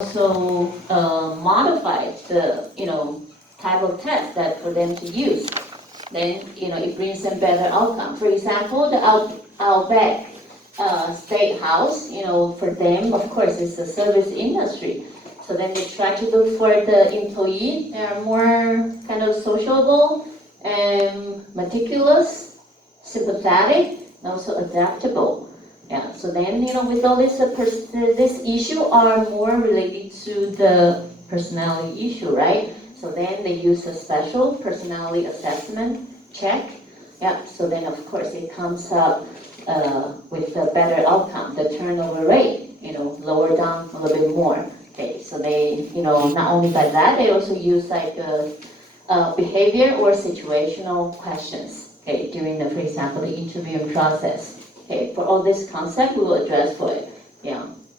also modify the type of test that for them to use. Then it brings them better outcome. For example, the Outback Steakhouse, for them, of course, it's a service industry. So then they try to look for the employee. They are more kind of sociable and meticulous, sympathetic, and also adaptable. Yeah. So then, with all this, this issue are more related to the personality issue, right? So then they use a special personality assessment check. Yeah. So then, of course, it comes up with a better outcome. The turnover rate, lower down a little bit more. Okay. So they, not only by that, they also use like behavior or situational questions. Okay, during the, for example, the interviewing process. Okay, for all this concept, we will address for it,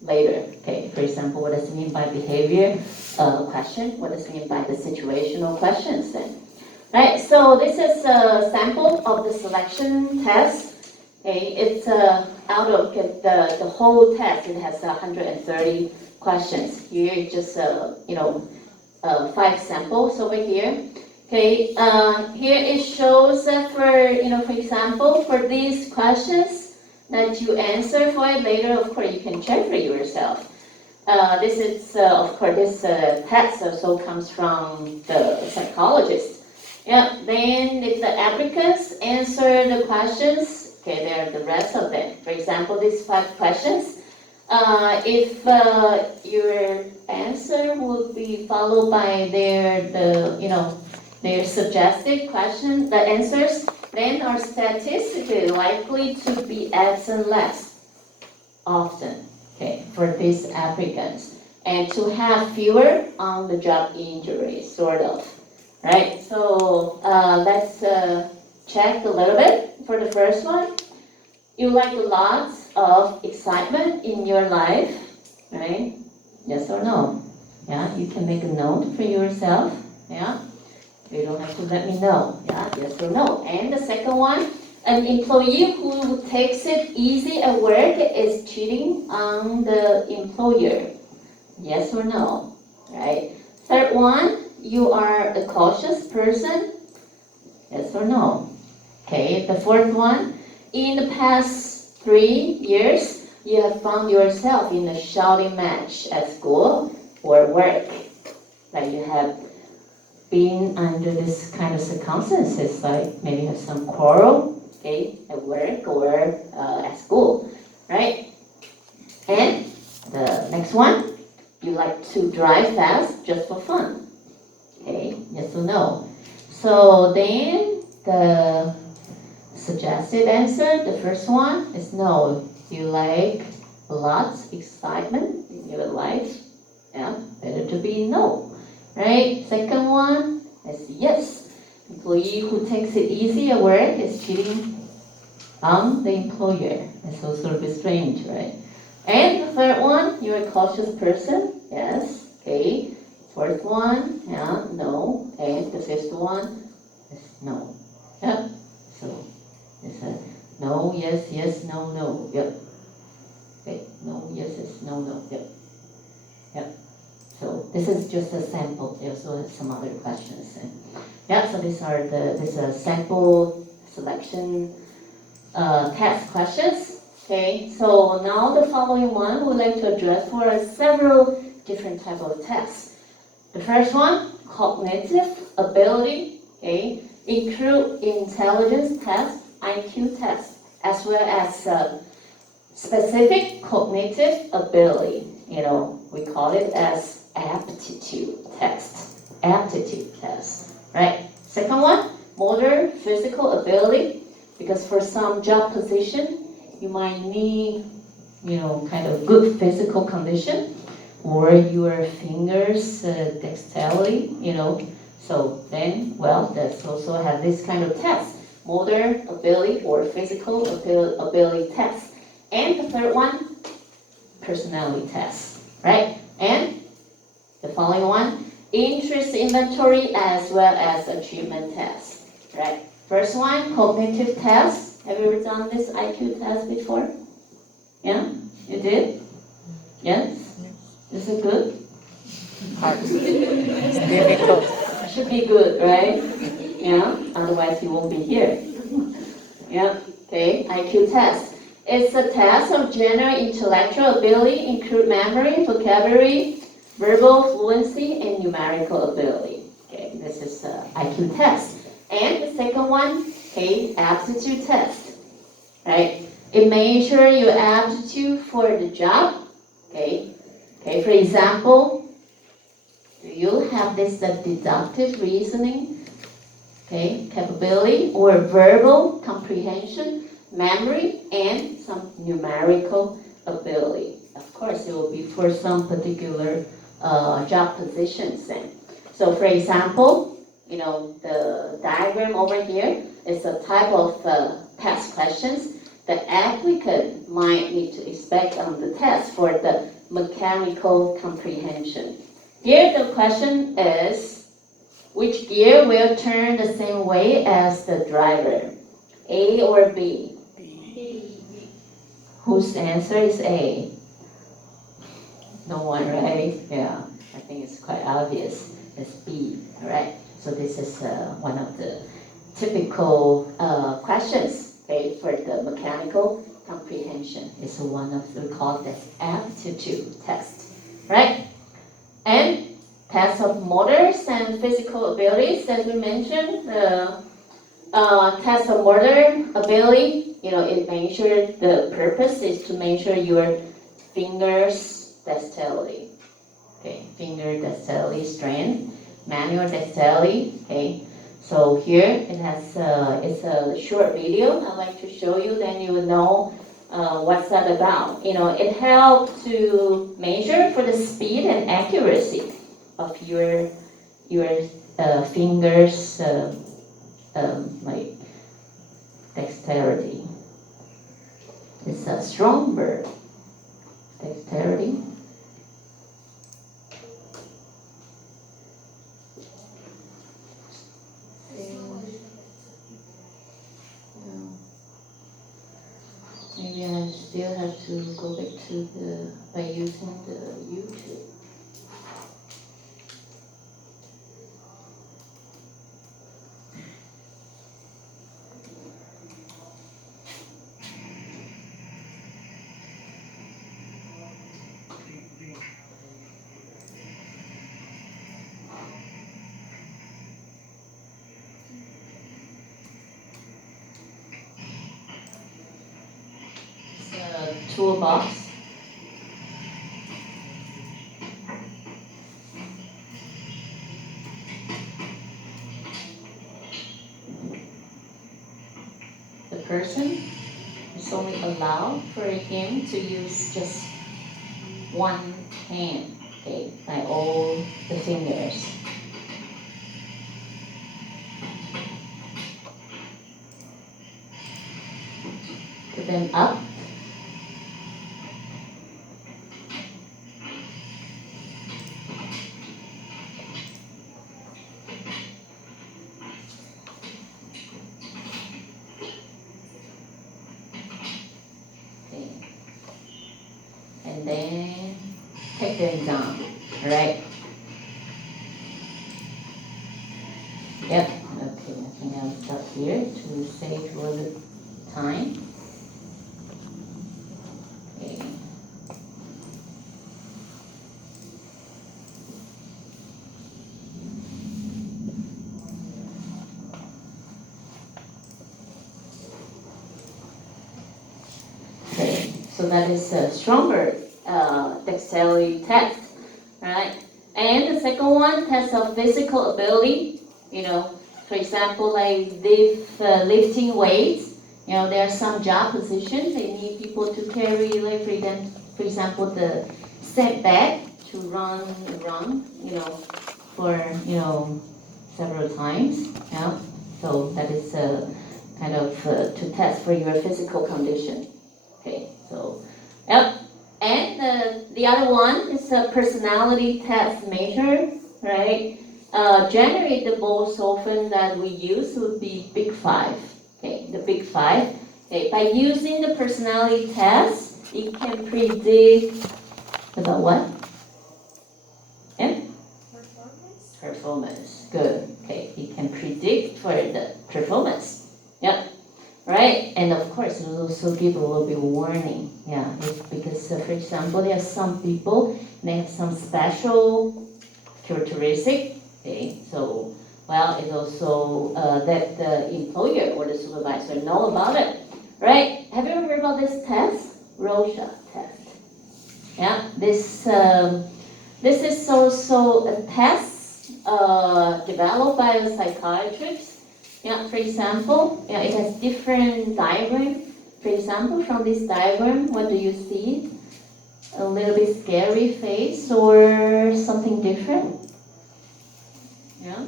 later. Okay, for example, what does it mean by behavior question? What does it mean by the situational questions then? Right, so this is a sample of the selection test. Okay, it's out of the whole test. It has 130 questions. Here, it's just 5 samples over here. Okay, here it shows that for example, for these questions that you answer for it later, of course, you can check for yourself. This is, of course, this test also comes from the psychologist. Yeah, then if the applicants answer the questions, okay, there are the rest of them. For example, these 5 questions, if your answer would be followed by their suggested question, the answers then are statistically likely to be absent less often, okay, for these applicants, and to have fewer on-the-job injuries, sort of, right? So let's check a little bit for the first one. You like lots of excitement in your life, right? Yes or no? Yeah, you can make a note for yourself, yeah? You don't have to let me know, yeah, yes or no. And the second one, an employee who takes it easy at work is cheating on the employer. Yes or no, right? Third one, you are a cautious person. Yes or no? Okay, the fourth one, in the past 3 years, you have found yourself in a shouting match at school or work. Like you have been under this kind of circumstances, like maybe have some quarrel, okay, at work or at school, right? And the next one, you like to drive fast just for fun, okay, yes or no? So then the suggested answer, the first one is no. You like lots of excitement in your life, yeah, better to be no. Right? Second one is yes. Employee who takes it easy at work is cheating on the employer. It's also a bit strange, right? And the third one, you're a cautious person. Yes. Okay. Fourth one, yeah, no. And the fifth one is no. Yep. So it's a no, yes, yes, no, no. Yep. Okay. No, yes, yes, no, no. Yep. Yep. So this is just a sample. There's also some other questions. And yeah, so these are this sample selection test questions. Okay, so now the following one we'd like to address for several different type of tests. The first one, cognitive ability. Okay, include intelligence test, IQ test, as well as specific cognitive ability. We call it as aptitude test. Aptitude test, right? Second one, motor physical ability, because for some job position, you might need, kind of good physical condition, or your fingers dexterity, So then, that's also have this kind of test, motor ability or physical ability test. And the third one, personality test, right? And the following one, interest inventory as well as achievement test, right? First one, cognitive test. Have you ever done this IQ test before? Yeah, you did? Yes? Is it good? Hard. It's difficult. Should be good, right? Yeah, otherwise you won't be here. Yeah, okay, IQ test. It's a test of general intellectual ability, include memory, vocabulary, verbal fluency, and numerical ability. Okay, this is the IQ test. And the second one, okay, aptitude test, right? It measures your aptitude for the job, okay? Okay, for example, do you have this deductive reasoning, okay, capability, or verbal comprehension, memory, and some numerical ability? Of course, it will be for some particular job positions then. So for example, the diagram over here is a type of test questions the applicant might need to expect on the test for the mechanical comprehension. Here the question is, which gear will turn the same way as the driver? A or B? Whose answer is A? No one, right? Yeah, I think it's quite obvious. It's B, all right? So this is one of the typical questions, okay, for the mechanical comprehension. It's one of we call the aptitude test, right? And test of motors and physical abilities, as we mentioned. The test of motor ability, it measures the purpose is to measure your fingers dexterity. Okay, finger dexterity strength, manual dexterity. Okay, so here it has it's a short video I'd like to show you. Then you will know what's that about. It helps to measure for the speed and accuracy of your fingers like dexterity. It's a stronger dexterity. Maybe I still have to go back to by using the YouTube. It's a toolbox. The person is only allowed for him to use just one hand, okay, by all the fingers. Put them up. Okay. And then take them down, all right? Yep, okay, I think I'll stop here to save a little time. Okay. Okay, so that is a stronger dexterity test, right? And the second one, test of physical ability. For example, like lifting weights. There are some job positions they need people to carry, like for example, the setback to run, for several times. Yeah, so that is kind of to test for your physical condition. Okay, so yep. And the other one is a personality test measure, right? Generally, the most often that we use would be Big Five. Okay, the Big Five. Okay, by using the personality test, it can predict about what? Yeah? Performance. Good. Okay. He can predict for the performance. Yeah. Right. And of course, it will also give a little bit warning. Yeah. Because, for example, there are some people they have some special characteristic. Okay. So, well, it's also that the employer or the supervisor know about it. Right. Have you ever heard about this test? Rorschach test. Yeah. This is also a test developed by a psychiatrist. Yeah, for example, yeah, it has different diagram. For example, from this diagram, what do you see? A little bit scary face or something different? Yeah.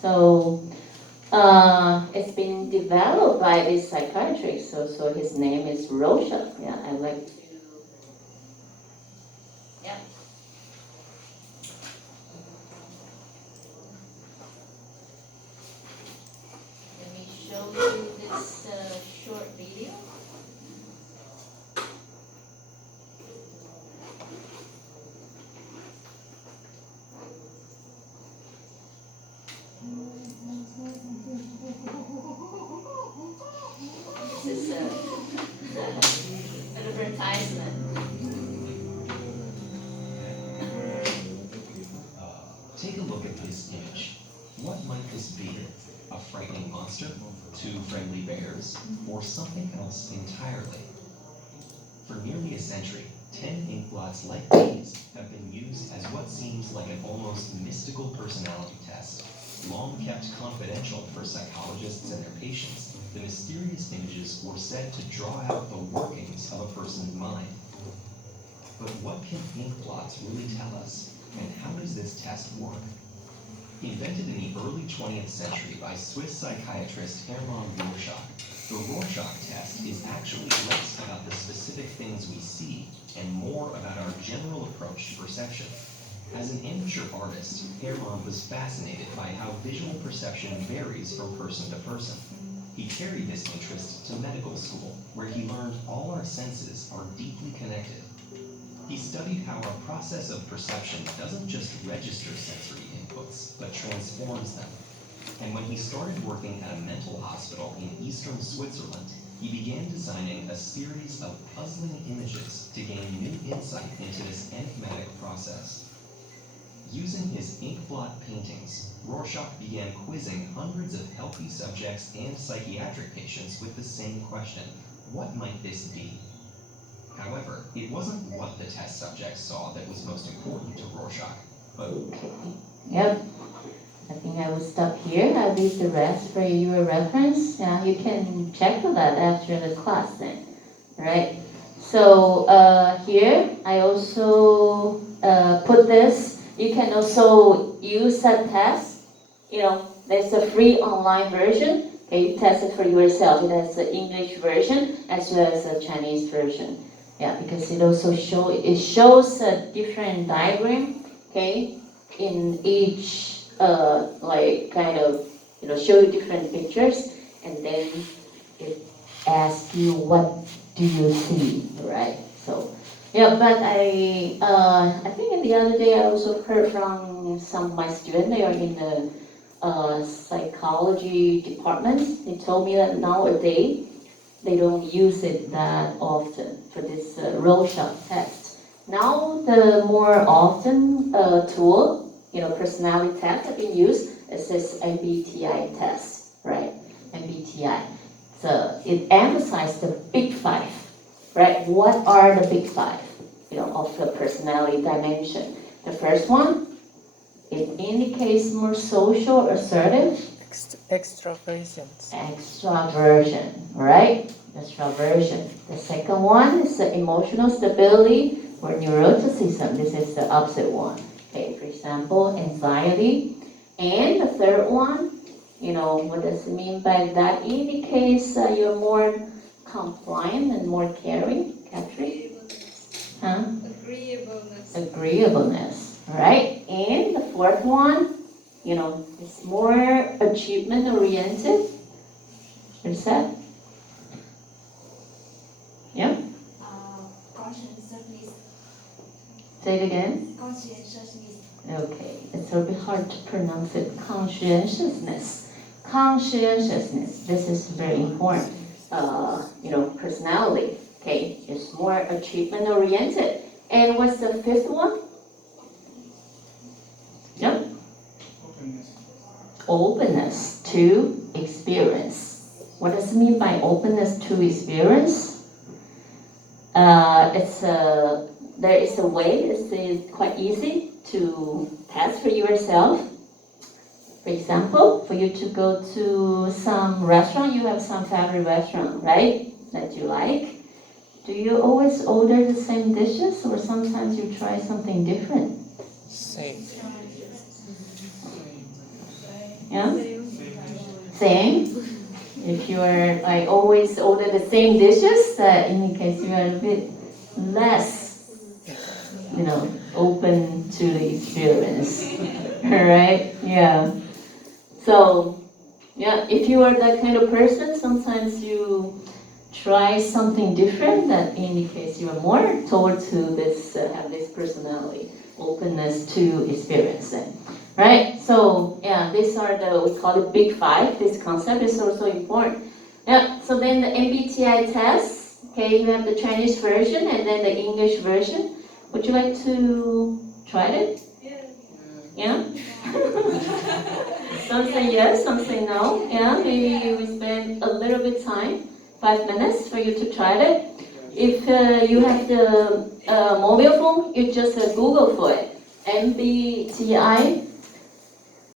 So it's been developed by this psychiatrist. So his name is Rorschach. Yeah, I like to. Yeah. Let me show you this short video. This is an advertisement. Take a look at this image. What might this be? A frightening monster? Two friendly bears? Or something else entirely? For nearly a century, 10 ink blots like these have been used as what seems like an almost mystical personality test. Long kept confidential for psychologists and their patients, the mysterious images were said to draw out the workings of a person's mind. But what can ink blots really tell us? And how does this test work? Invented in the early 20th century by Swiss psychiatrist Hermann Rorschach, the Rorschach test is actually less about the specific things we see and more about our general approach to perception. As an amateur artist, Hermann was fascinated by how visual perception varies from person to person. He carried this interest to medical school, where he learned all our senses are deeply connected. He studied how our process of perception doesn't just register sensory inputs, but transforms them. And when he started working at a mental hospital in eastern Switzerland, he began designing a series of puzzling images to gain new insight into this enigmatic process. Using his inkblot paintings, Rorschach began quizzing hundreds of healthy subjects and psychiatric patients with the same question: what might this be? However, it wasn't what the test subjects saw that was most important to Rorschach, but... Okay. Yep. I think I will stop here. I'll leave the rest for your reference. You can check for that after the class then. Right? So here I also put this. You can also use that test. There's a free online version. Okay, you test it for yourself. It has the English version as well as a Chinese version. Yeah, because it also shows a different diagram, okay, in each show you different pictures, and then it asks you what do you see, right? So yeah, but I think the other day I also heard from some of my students. They are in the psychology department. They told me that nowadays they don't use it that often for this Rorschach test. Now the more often tool, personality test that being used is this MBTI test, right? MBTI. So it emphasizes the big five, right? What are the big five, of the personality dimension? The first one, it indicates more social, assertive. Extroversions. Extraversion, right? Extraversion. The second one is the emotional stability or neuroticism. This is the opposite one. Okay, for example, anxiety. And the third one, what does it mean by that? Indicates you're more compliant and more caring. Catherine? Huh? Agreeableness, right? And the fourth one, it's more achievement oriented. What's that? Yeah? Say it again. Conscientiousness. Okay, it's a bit hard to pronounce it. Conscientiousness. Conscientiousness. This is very important. Personality. Okay, it's more achievement oriented. And what's the fifth one? Yeah. Openness to experience. What does it mean by openness to experience? There is a way. It's quite easy to test for yourself. For example, for you to go to some restaurant, you have some favorite restaurant, right? That you like. Do you always order the same dishes, or sometimes you try something different? Same. Yeah? Same. If you are like always order the same dishes, that indicates you are a bit less, open to the experience. Right? Yeah. So, yeah, if you are that kind of person, sometimes you try something different. That indicates you are more toward to this have this personality, openness to experience. Right? So yeah, these are we call it big five. This concept is also important. Yeah, so then the MBTI test, okay, you have the Chinese version and then the English version. Would you like to try it? Yeah? Some say yes, some say no. Yeah, maybe we spend a little bit time, 5 minutes for you to try it. If you have the mobile phone, you just Google for it. MBTI